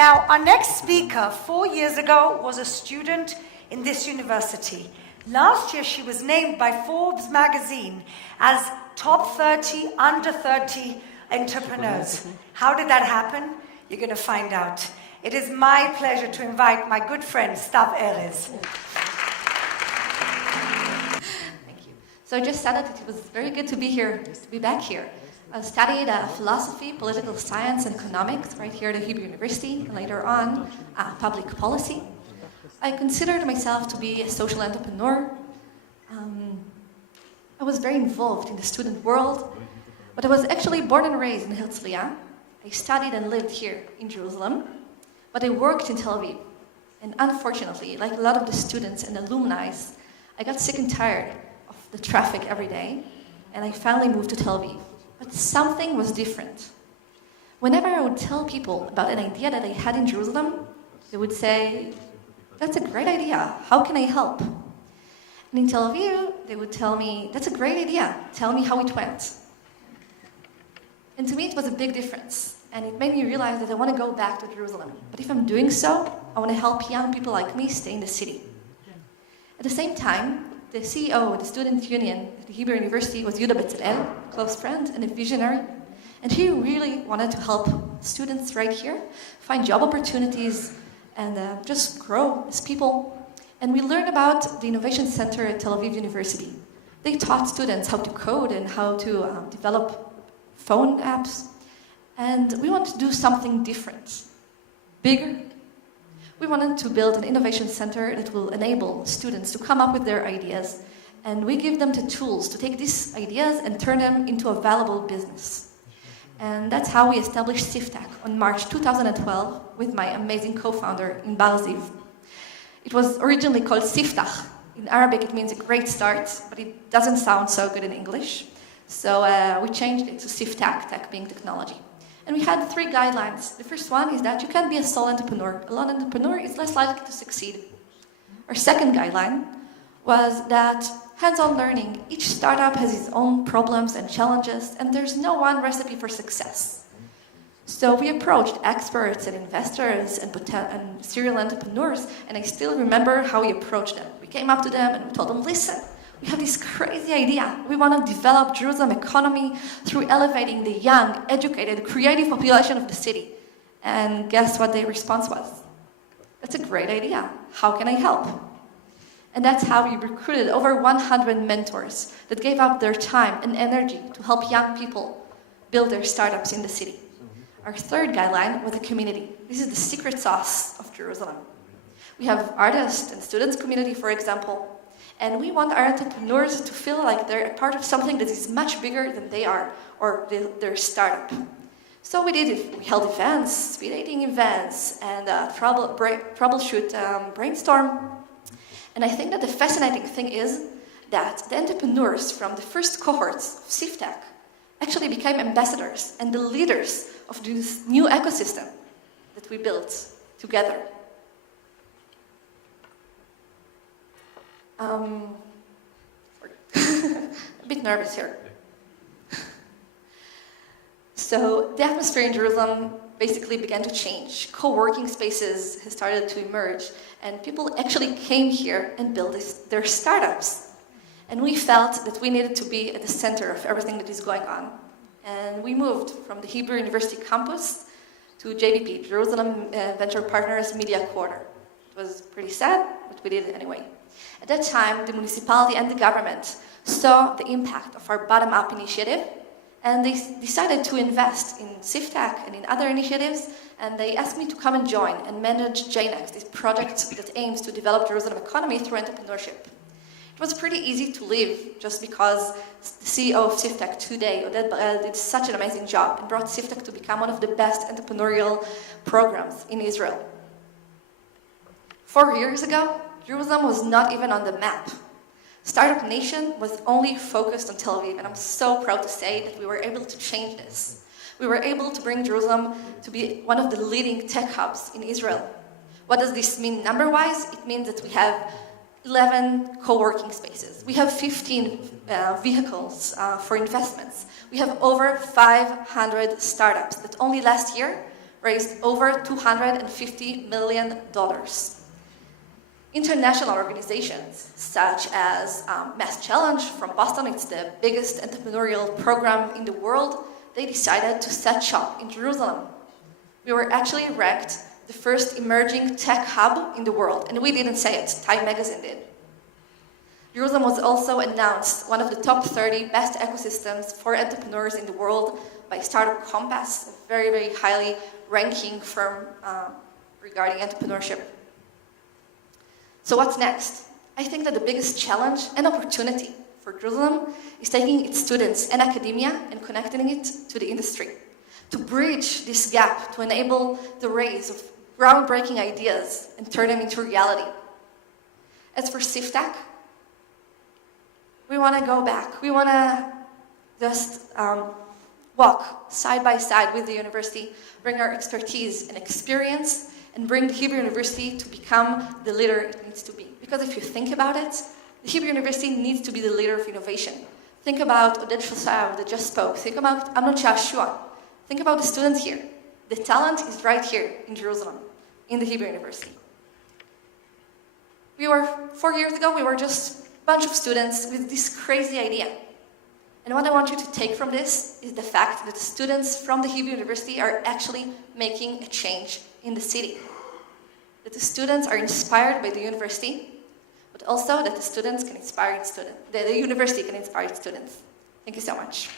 Now, our next speaker 4 years ago was a student in this university. Last year, she was named by Forbes magazine as top 30 under 30 entrepreneurs. How did that happen? You're going to find out. It is my pleasure to invite my good friend, Stav Erez. Thank you. So I just said that it was very good to be here, to be back here. I studied philosophy, political science, and economics right here at Hebrew University, and later on, public policy. I considered myself to be a social entrepreneur. I was very involved in the student world, but I was actually born and raised in Herzliya. I studied and lived here in Jerusalem, but I worked in Tel Aviv. And unfortunately, like a lot of the students and alumni, I got sick and tired of the traffic every day, and I finally moved to Tel Aviv. But something was different. Whenever I would tell people about an idea that I had in Jerusalem, they would say, "That's a great idea. How can I help?" And in Tel Aviv, they would tell me, "That's a great idea. Tell me how it went." And to me, it was a big difference. And it made me realize that I want to go back to Jerusalem. But if I'm doing so, I want to help young people like me stay in the city. At the same time, the CEO of the Student Union at the Hebrew University was Yehuda Bezalel, a close friend and a visionary. And he really wanted to help students right here find job opportunities and just grow as people. And we learned about the Innovation Center at Tel Aviv University. They taught students how to code and how to develop phone apps. And we wanted to do something different, bigger. We wanted to build an innovation center that will enable students to come up with their ideas, and we give them the tools to take these ideas and turn them into a valuable business. And that's how we established SifTech on March 2012 with my amazing co-founder in Bar Ziv. It was originally called SifTech. In Arabic it means a great start, but it doesn't sound so good in English. So we changed it to SifTech, tech being technology. And we had 3 guidelines. The first one is that you can't be a sole entrepreneur. A lone entrepreneur is less likely to succeed. Our second guideline was that hands-on learning. Each startup has its own problems and challenges, and there's no one recipe for success. So we approached experts and investors and serial entrepreneurs, and I still remember how we approached them. We came up to them and we told them, "Listen, we have this crazy idea. We want to develop Jerusalem economy through elevating the young, educated, creative population of the city." And guess what their response was? "That's a great idea. How can I help?" And that's how we recruited over 100 mentors that gave up their time and energy to help young people build their startups in the city. Our third guideline was the community. This is the secret sauce of Jerusalem. We have artists and students community, for example. And we want our entrepreneurs to feel like they're a part of something that is much bigger than they are, or their startup. So we did it. We held events, speed dating events, and troubleshoot brainstorm. And I think that the fascinating thing is that the entrepreneurs from the first cohorts of SifTech actually became ambassadors and the leaders of this new ecosystem that we built together. A bit nervous here. So the atmosphere in Jerusalem basically began to change. Co-working spaces have started to emerge, and people actually came here and built their startups. And we felt that we needed to be at the center of everything that is going on. And we moved from the Hebrew University campus to JVP, Jerusalem Venture Partners Media Quarter. It was pretty sad, but we did it anyway. At that time, the municipality and the government saw the impact of our bottom-up initiative, and they decided to invest in SifTech and in other initiatives, and they asked me to come and join and manage Jnext, this project that aims to develop Jerusalem economy through entrepreneurship. It was pretty easy to leave just because the CEO of SifTech today, Oded Barel, did such an amazing job and brought SifTech to become one of the best entrepreneurial programs in Israel. 4 years ago, Jerusalem was not even on the map. Startup Nation was only focused on Tel Aviv, and I'm so proud to say that we were able to change this. We were able to bring Jerusalem to be one of the leading tech hubs in Israel. What does this mean number-wise? It means that we have 11 co-working spaces. We have 15 vehicles for investments. We have over 500 startups that only last year raised over $250 million. International organizations such as Mass Challenge from Boston, it's the biggest entrepreneurial program in the world, they decided to set shop in Jerusalem. We were actually ranked the first emerging tech hub in the world, and we didn't say it, Time magazine did. Jerusalem was also announced one of the top 30 best ecosystems for entrepreneurs in the world by Startup Compass, a very, very highly ranking firm regarding entrepreneurship. So what's next? I think that the biggest challenge and opportunity for Jerusalem is taking its students and academia and connecting it to the industry, to bridge this gap, to enable the rise of groundbreaking ideas and turn them into reality. As for SifTech, we want to go back. We want to just walk side by side with the university, bring our expertise and experience, and bring the Hebrew University to become the leader it needs to be. Because if you think about it, the Hebrew University needs to be the leader of innovation. Think about Oded Shlosav that just spoke. Think about Amnon Shashua. Think about the students here. The talent is right here in Jerusalem, in the Hebrew University. 4 years ago, we were just a bunch of students with this crazy idea. And what I want you to take from this is the fact that the students from the Hebrew University are actually making a change in the city. That the students are inspired by the university, but also that the students can inspire the university can inspire its students. Thank you so much.